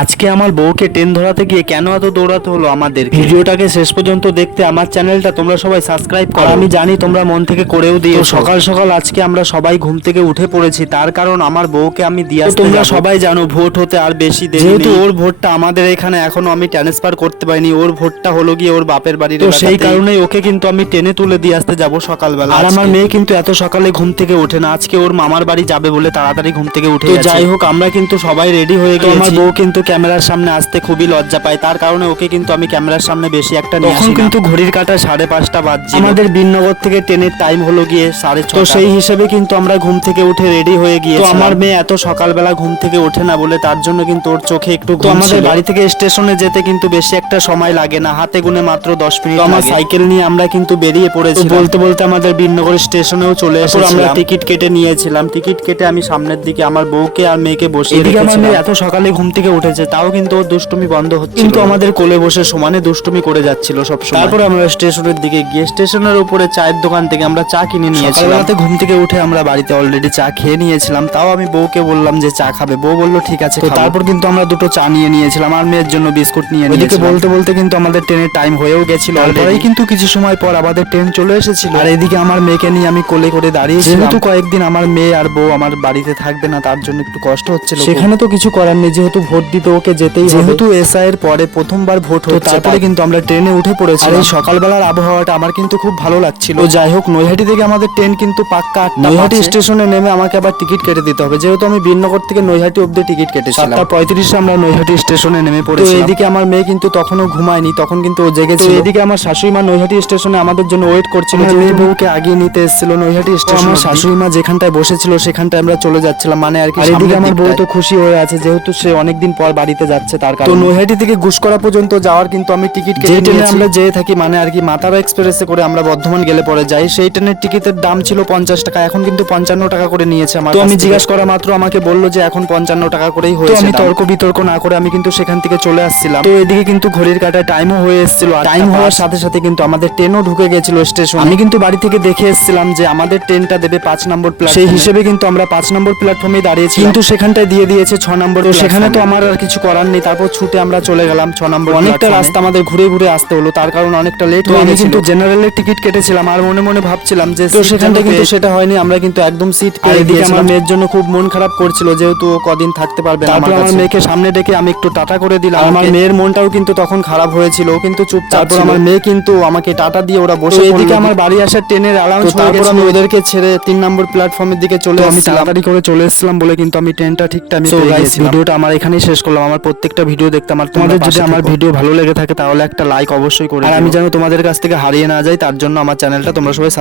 আজকে আমার বউকে ট্রেন ধরাতে গিয়ে কেন এত দৌড়াতে হলো আমাদের। ভিডিওটাকে শেষ পর্যন্ত দেখতে আমার চ্যানেলটা তোমরা সবাই সাবস্ক্রাইব করো। আমি জানি তোমরা মন থেকে করেও দিও। সকাল সকাল আজকে আমরা সবাই ঘুম থেকে উঠে পড়েছি, তার কারণ আমার বউকে আমি দিয়ে আসতে। তোমরা সবাই জানো ভোট হতে আর বেশি দেরি নেই। যেহেতু ওর ভোটটা আমাদের এখানে এখনো আমি ট্রান্সফার করতে পারিনি, ওর ভোটটা হলো গিয়ে ওর বাপের বাড়ির। তো সেই কারণেই ওকে কিন্তু আমি ট্রেনে তুলে দিয়ে আসতে যাব সকালবেলা। আর আমার মেয়ে কিন্তু এত সকালে ঘুম থেকে ওঠে না, আজকে ওর মামার বাড়ি যাবে বলে তাড়াতাড়ি ঘুম থেকে উঠে গেছে। যাই হোক, আমরা কিন্তু সবাই রেডি হয়ে গেছি। আমার বউ কিন্তু ক্যামেরার সামনে আসতে খুবই লজ্জা পায়, তার কারণে ওকে কিন্তু আমি ক্যামেরার সামনে বেশি একটা নিয়ে আসি না। কিন্তু ঘড়ির কাঁটা 5:30 বাজছে। আমাদের বিননগর থেকে ট্রেনের টাইম হলো গিয়ে 6:30। তো সেই হিসেবে কিন্তু আমরা ঘুম থেকে উঠে রেডি হয়ে গিয়েছি। তো আমার মেয়ে এত সকালবেলা ঘুম থেকে ওঠে না বলে তার জন্য কিন্তু ওর চোখে একটু ঘুম ছিল। আমাদের বাড়ি থেকে স্টেশনে যেতে কিন্তু বেশি একটা সময় লাগে না, হাতে গুনে মাত্র 10 মিনিট। আমার সাইকেল নিয়ে আমরা কিন্তু বেরিয়ে পড়েছি। বলতে বলতে আমাদের বিননগর স্টেশনেও চলে এসেছি। আমরা টিকিট কেটে নিয়েছিলাম। টিকিট কেটে আমি সামনের দিকে আমার বউকে আর মেয়েকে বসিয়ে রেখেছিলাম। আমার মেয়ে এত সকালে ঘুম থেকে উঠেছে, তাও কিন্তু ওর দুষ্টুমি বন্ধ হচ্ছে, কিন্তু আমাদের কোলে বসে সমানে দুষ্টুমি করে যাচ্ছিল সব সময়। তারপর আমরা স্টেশনের দিকে গিয়ে স্টেশনের উপরে চায়ের দোকান থেকে আমরা চা কিনে নিয়েছিলাম। সকালবেলাতে ঘুম থেকে উঠে আমরা বাড়িতে অলরেডি চা খেয়ে নিয়েছিলাম, তাও আমি বউকে বললাম যে চা খাবে, বউ বললো ঠিক আছে। তারপর কিন্তু আমরা দুটো চা নিয়ে নিয়েছিলাম আর মেয়ের জন্য বিস্কুট নিয়ে নিয়েছিলাম। বলতে বলতে কিন্তু আমাদের ট্রেনের টাইম হয়েও গেছিল। তারপরেই কিন্তু কিছু সময় পর আমাদের ট্রেন চলে এসেছিল। আর এদিকে আমার মেয়েকে নিয়ে আমি কোলে করে দাঁড়িয়েছিলাম। যেহেতু কয়েকদিন আমার মেয়ে আর বউ আমার বাড়িতে থাকবে না, তার জন্য একটু কষ্ট হচ্ছিল। সেখানে তো কিছু করার নেই, যেহেতু ভোট দিতে ওকে যেতেই হবে। যেহেতু এসআই এর পরে প্রথমবার ভোট হচ্ছে, তারপরে কিন্তু আমরা ট্রেনে উঠে পড়েছি। আর এই সকালবেলার আবহাওয়াটা আমার কিন্তু খুব ভালো লাগছিল। যাই হোক, নৈহাটি থেকে আমাদের ট্রেন কিন্তু পাক্কা 8টা। নৈহাটি স্টেশনে নেমে আমাকে আবার টিকিট কেটে দিতে হবে, যেহেতু আমি বিননগর থেকে নৈহাটি অবধি টিকিট কেটেছিলাম। 7:35 আমরা নৈহাটি স্টেশনে নেমে পড়েছি। এদিকে আমার মেয়ে কিন্তু তখনও ঘুমায়নি, তখন কিন্তু ও জেগেছিল। এদিকে আমার শাশুড়ি মা নৈহাটি স্টেশনে আমাদের জন্য ওয়েট করছিল। মেয়ে বউকে আগিয়ে নিতে এসেছিল নৈহাটি স্টেশন। আমার শাশুড়ি মা যেখানটায় বসেছিল সেখানটায় আমরা চলে যাচ্ছিলাম, মানে আর কি। এদিকে আমার বউ তো খুশি হয়ে আছে, যেহেতু সে অনেকদিন পর বাড়িতে যাচ্ছে তার কারণে। তো নৈহাটি থেকে গুসকরা পর্যন্ত যাওয়ার কিন্তু আমি টিকিট কেটে নিয়েছি। আমরা যেয়ে থাকি, মানে আর কি মাতারা এক্সপ্রেসে করে আমরা বর্ধমান গেলে পরে যাই। সেই ট্রেনের টিকিটের দাম ছিল 50 টাকা, এখন কিন্তু 55 টাকা করে নিয়েছে আমার। তো আমি জিজ্ঞাসা করা মাত্র আমাকে বললো যে এখন 55 টাকা করেই হয়েছে। তো আমি তর্ক বিতর্ক না করে আমি কিন্তু সেখান থেকে চলে আসছিলাম। তো এদিকে কিন্তু ঘড়ির কাঁটায় টাইমও হয়ে এসেছিল। টাইম হওয়ার সাথে সাথে কিন্তু আমাদের ট্রেনও ঢুকে গেছিল স্টেশন। আমি কিন্তু বাড়ি থেকে দেখে এসেছিলাম যে আমাদের ট্রেনটা দেবে 5 নম্বর প্ল্যাটফর্ম। সেই হিসেবে কিন্তু আমরা 5 নম্বর প্ল্যাটফর্মে দাঁড়িয়েছি, কিন্তু সেখানটায় দিয়ে দিয়েছে 6 নম্বর। তো সেখানে তো আমার আর কিছু করার নেই, তারপর ছুটে আমরা চলে গেলাম 6 নম্বর। অনেকটা রাস্তা আমাদের ঘুরে ঘুরে আসতে হলো, তার কারণ অনেকটা লেট হয়ে গেছিল। আমি কিন্তু জেনারেলের টিকিট কেটেছিলাম আর মনে মনে ভাবছিলাম যে তো সেখানটা কিন্তু সেটা হয়নি, আমরা কিন্তু একদম সিট পেয়ে দিয়েছিলাম। আমার মেয়ের জন্য খুব মন খারাপ করছিল, যেহেতু ও কদিন থাকতে পারবে না। তারপর আমার মেয়েকে সামনে ডেকে আমি একটু টাটা করে দিলাম। আমার মেয়ের মনটাও কিন্তু তখন খারাপ হয়েছিল, ও কিন্তু চুপচাপ। তারপর আমার মেয়ে কিন্তু আমাকে টাটা দিয়ে ওরা বসে। এদিকে আমার বাড়ি আসার ট্রেনের অ্যালাউন্স হয়ে গেছে। আমি ওদেরকে ছেড়ে 3 নম্বর প্ল্যাটফর্মের দিকে চলে আসলাম। আমি তাড়াতাড়ি করে চলে এসেছিলাম বলে কিন্তু আমি ট্রেনটা ঠিক টাইমে পেয়ে গিয়েছিলাম। ভিডিওটা আমার এখানেই শেষ করলাম। আমার প্রত্যেকটা ভিডিও দেখতে আমার তোমাদের যদি আমার ভিডিও ভালো লেগে থাকে তাহলে একটা লাইক অবশ্যই করে। আর আমি যেন তোমাদের কাছ থেকে হারিয়ে না যাই, তার জন্য আমার চ্যানেলটা তোমরা সবাই